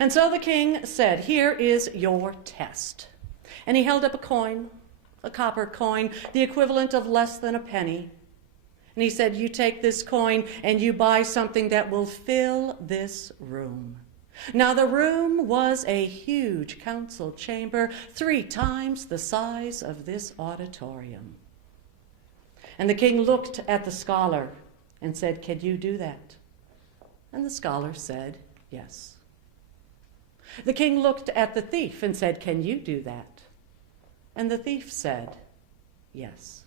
And so the king said, "Here is your test." And he held up a coin, a copper coin, the equivalent of less than a penny. And he said, "You take this coin and you buy something that will fill this room." Now the room was a huge council chamber, 3 times the size of this auditorium. And the king looked at the scholar and said, "Can you do that?" And the scholar said, "Yes." The king looked at the thief and said, "Can you do that?" And the thief said, "Yes."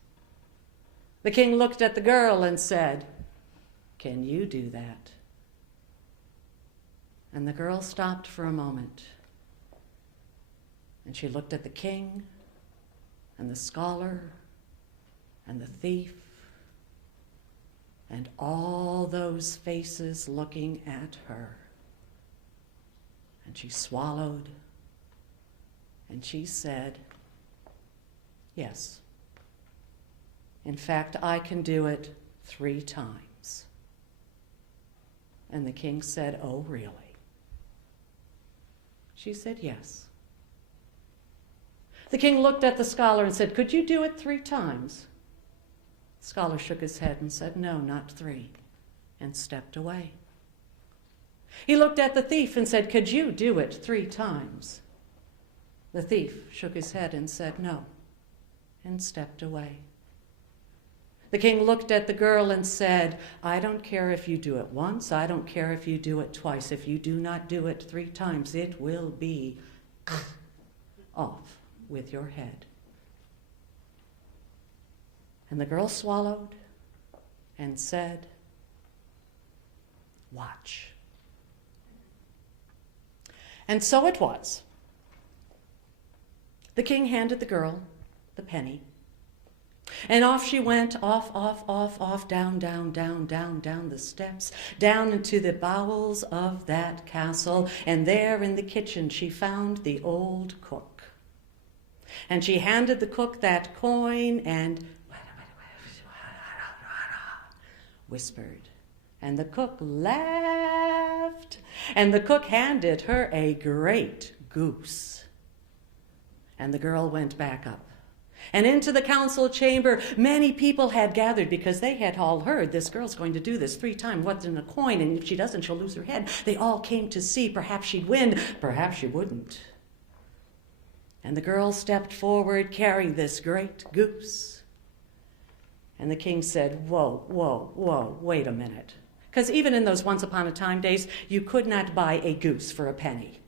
The king looked at the girl and said, "Can you do that?" And the girl stopped for a moment. And she looked at the king and the scholar and the thief and all those faces looking at her. And she swallowed and she said, "Yes. In fact, I can do it 3 times. And the king said, "Oh, really?" She said, "Yes." The king looked at the scholar and said, "Could you do it 3 times?" The scholar shook his head and said, "No, not 3," and stepped away. He looked at the thief and said, "Could you do it 3 times?" The thief shook his head and said, "No," and stepped away. The king looked at the girl and said, "I don't care if you do it once. I don't care if you do it twice. If you do not do it 3 times, it will be off with your head." And the girl swallowed and said, "Watch." And so it was. The king handed the girl the penny. And off she went, off, down the steps, down into the bowels of that castle. And there in the kitchen she found the old cook. And she handed the cook that coin and whispered. And the cook laughed. And the cook handed her a great goose. And the girl went back up. And into the council chamber, many people had gathered because they had all heard this girl's going to do this 3 times. What's in a coin? And if she doesn't, she'll lose her head. They all came to see. Perhaps she'd win. Perhaps she wouldn't. And the girl stepped forward carrying this great goose. And the king said, whoa, wait a minute. Because even in those once upon a time days, you could not buy a goose for a penny.